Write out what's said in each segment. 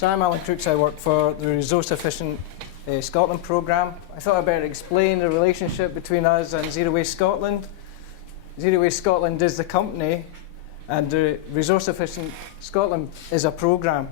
So I'm Alan Crooks. I work for the Resourceefficient Scotland programme. I thought I'd better explain the relationship between us and Zero Waste Scotland. Zero Waste Scotland is the company, and the Resourceefficient Scotland is a programme.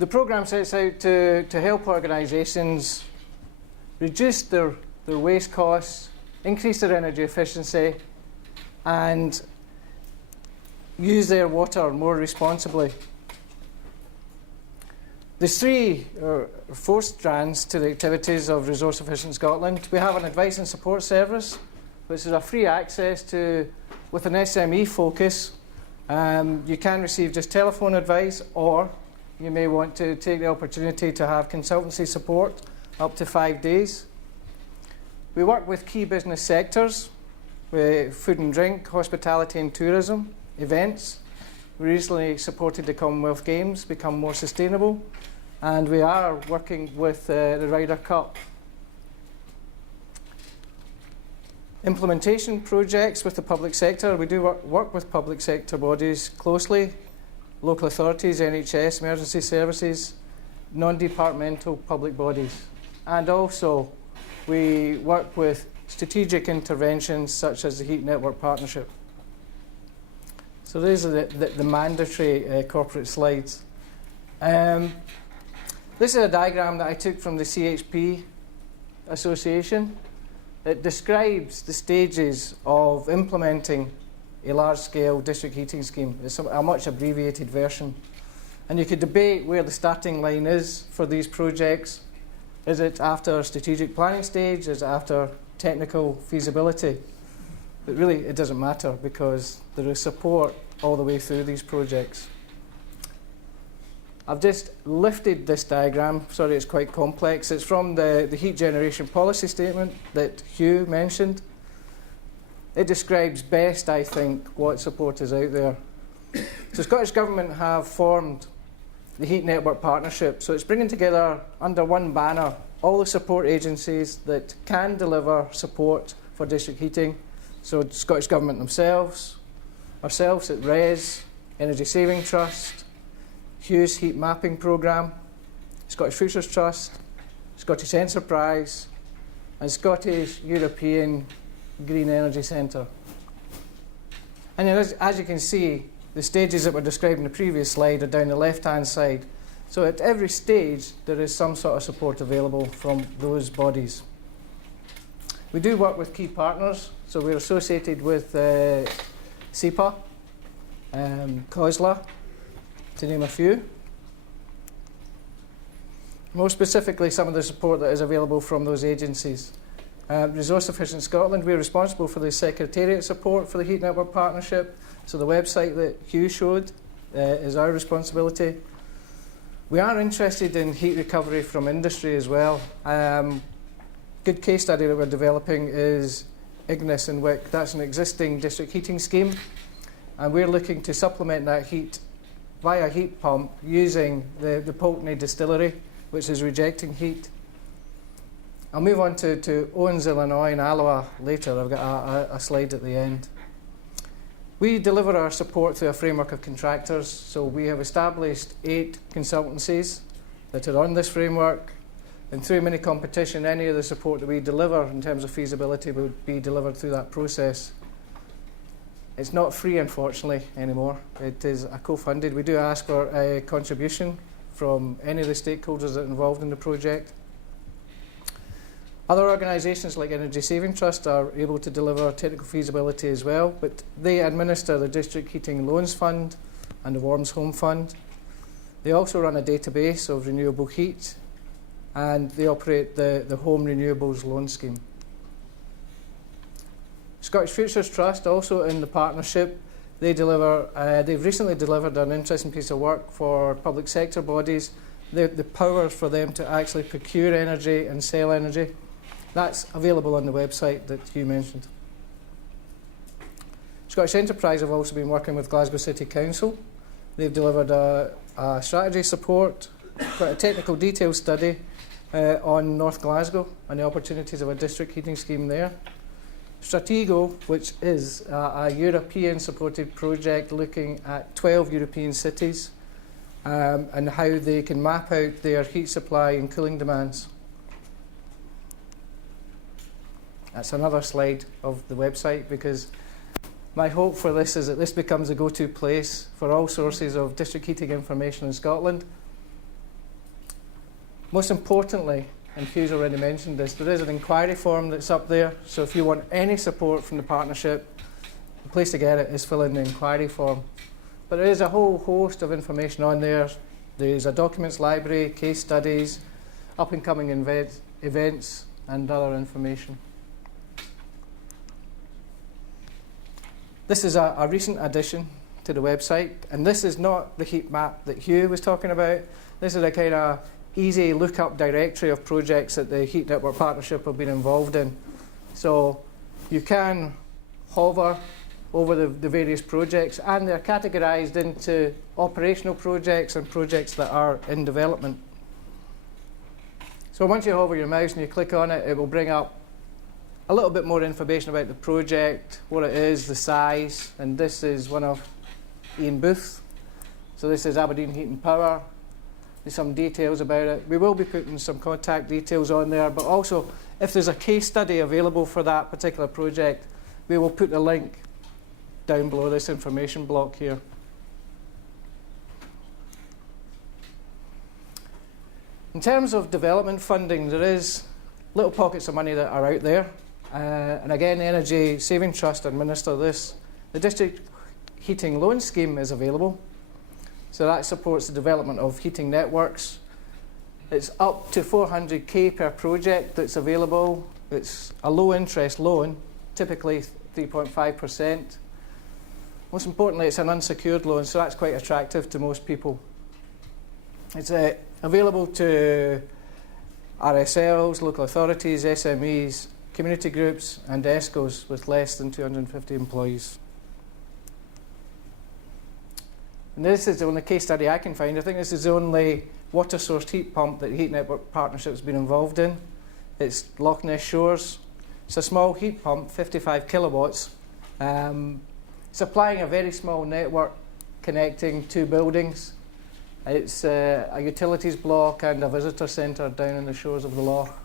The programme sets out to help organisations reduce their waste costs, increase their energy efficiency, and use their water more responsibly. There's three or four strands to the activities of Resourceefficient Scotland. We have an advice and support service, which is a free access to, with an SME focus. You can receive just telephone advice, or you may want to take the opportunity to have consultancy support up to 5 days. We work with key business sectors, with food and drink, hospitality and tourism, events. We recently supported the Commonwealth Games become more sustainable, and we are working with the Ryder Cup. Implementation projects with the public sector. We do work with public sector bodies closely, local authorities, NHS, emergency services, non-departmental public bodies. And also we work with strategic interventions such as the Heat Network Partnership. So these are the mandatory corporate slides. This is a diagram that I took from the CHP Association. It describes the stages of implementing a large-scale district heating scheme. It's a much abbreviated version. And you could debate where the starting line is for these projects. Is it after strategic planning stage? Is it after technical feasibility? But really, it doesn't matter, because there is support all the way through these projects. I've just lifted this diagram. Sorry, it's quite complex. It's from the heat generation policy statement that Hugh mentioned. It describes best, I think, what support is out there. So Scottish Government have formed the Heat Network Partnership. So it's bringing together under one banner all the support agencies that can deliver support for district heating. So Scottish Government themselves, ourselves at RES, Energy Saving Trust, Hugh's Heat Mapping Programme, Scottish Futures Trust, Scottish Enterprise, and Scottish European Green Energy Centre. And as you can see, the stages that were described in the previous slide are down the left-hand side. So at every stage, there is some sort of support available from those bodies. We do work with key partners. So we're associated with SEPA, COSLA, to name a few. More specifically, some of the support that is available from those agencies. Resourceefficient Scotland, we're responsible for the secretariat support for the Heat Network Partnership. So the website that Hugh showed is our responsibility. We are interested in heat recovery from industry as well. Good case study that we're developing is Ignis in Wick. That's an existing district heating scheme, and we're looking to supplement that heat via heat pump using the Pulteney distillery, which is rejecting heat. I'll move on to Owens, Illinois and Alloa later. I've got a slide at the end. We deliver our support through a framework of contractors. So we have established 8 consultancies that are on this framework. And through mini competition, any of the support that we deliver in terms of feasibility would be delivered through that process. It's not free, unfortunately, anymore. It is co-funded. We do ask for a contribution from any of the stakeholders that are involved in the project. Other organisations like Energy Saving Trust are able to deliver technical feasibility as well, but they administer the District Heating Loans Fund and the Wormhole Fund. They also run a database of renewable heat, and they operate the Home Renewables loan scheme. Scottish Futures Trust, also in the partnership, they've recently delivered an interesting piece of work for public sector bodies, the power for them to actually procure energy and sell energy. That's available on the website that Hugh mentioned. Scottish Enterprise have also been working with Glasgow City Council. They've delivered a strategy support, quite a technical detailed study on North Glasgow and the opportunities of a district heating scheme there. Stratego, which is a European supported project looking at 12 European cities and how they can map out their heat supply and cooling demands. That's another slide of the website, because my hope for this is that this becomes a go-to place for all sources of district heating information in Scotland. Most importantly, and Hugh's already mentioned this, there is an inquiry form that's up there, so if you want any support from the partnership, the place to get it is fill in the inquiry form. But there is a whole host of information on there. There's a documents library, case studies, up-and-coming events, and other information. This is a recent addition to the website, and this is not the heat map that Hugh was talking about. This is a kind of easy look-up directory of projects that the Heat Network Partnership have been involved in. So you can hover over the various projects, and they're categorised into operational projects and projects that are in development. So once you hover your mouse and you click on it, it will bring up a little bit more information about the project, what it is, the size, and this is one of Ian Booth. So this is Aberdeen Heat and Power. There's some details about it. We will be putting some contact details on there, but also if there's a case study available for that particular project, we will put the link down below this information block here. In terms of development funding, there is little pockets of money that are out there. And again, the Energy Saving Trust administer this. The District Heating Loan Scheme is available. So that supports the development of heating networks. It's up to 400k per project that's available. It's a low interest loan, typically 3.5%. Most importantly, it's an unsecured loan, so that's quite attractive to most people. It's available to RSLs, local authorities, SMEs, community groups and ESCOs with less than 250 employees. And this is the only case study I can find. I think this is the only water-sourced heat pump that the Heat Network Partnership has been involved in. It's Loch Ness Shores. It's a small heat pump, 55 kilowatts, supplying a very small network connecting two buildings. It's a utilities block and a visitor centre down in the shores of the loch.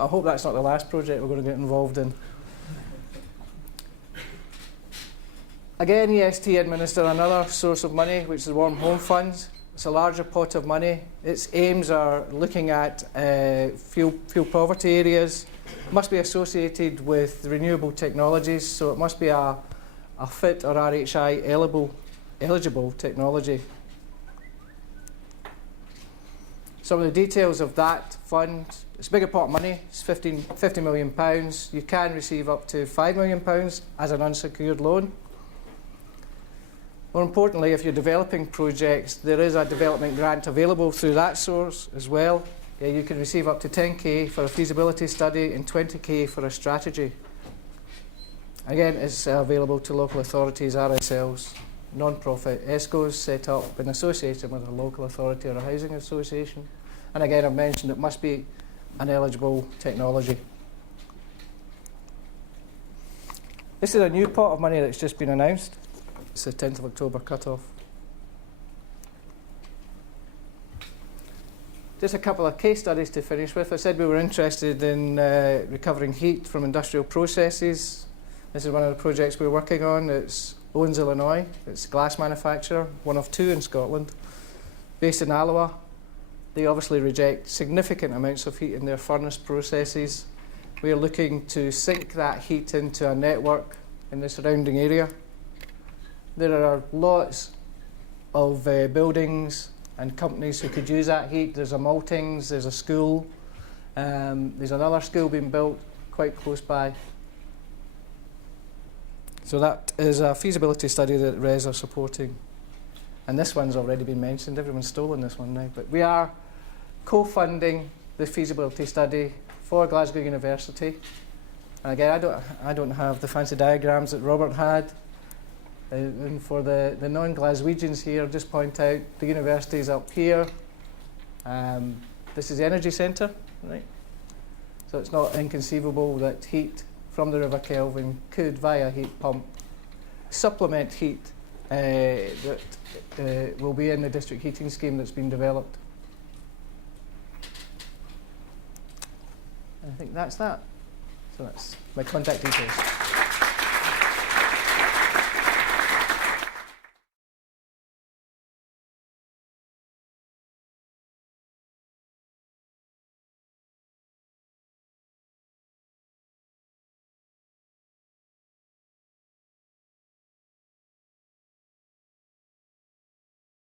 I hope that's not the last project we're going to get involved in. Again, EST administer another source of money, which is the Wormhole Funds. It's a larger pot of money. Its aims are looking at fuel poverty areas. It must be associated with renewable technologies, so it must be a FIT or RHI eligible technology. Some of the details of that fund: it's a bigger pot of money, it's £50 million. You can receive up to £5 million as an unsecured loan. More importantly, if you're developing projects, there is a development grant available through that source as well. You can receive up to 10k for a feasibility study and 20k for a strategy. Again, it's available to local authorities, RSLs, non-profit ESCOs set up in association with a local authority or a housing association. And again, I've mentioned it must be an eligible technology. This is a new pot of money that's just been announced. It's the 10th of October cut-off. Just a couple of case studies to finish with. I said we were interested in recovering heat from industrial processes. This is one of the projects we're working on. It's Owens, Illinois. It's a glass manufacturer, one of two in Scotland, based in Alloa. They obviously reject significant amounts of heat in their furnace processes. We're looking to sink that heat into a network in the surrounding area. There are lots of buildings and companies who could use that heat. There's a Maltings, there's a school, there's another school being built quite close by. So that is a feasibility study that RES are supporting. And this one's already been mentioned. Everyone's stolen this one now. But we are co-funding the feasibility study for Glasgow University. And again, I don't have the fancy diagrams that Robert had. And for the non-Glaswegians here, I'll just point out the university is up here. This is the energy centre, right? So it's not inconceivable that heat from the River Kelvin could, via heat pump, supplement heat that will be in the district heating scheme that's been developed. I think that's that. So that's my contact details.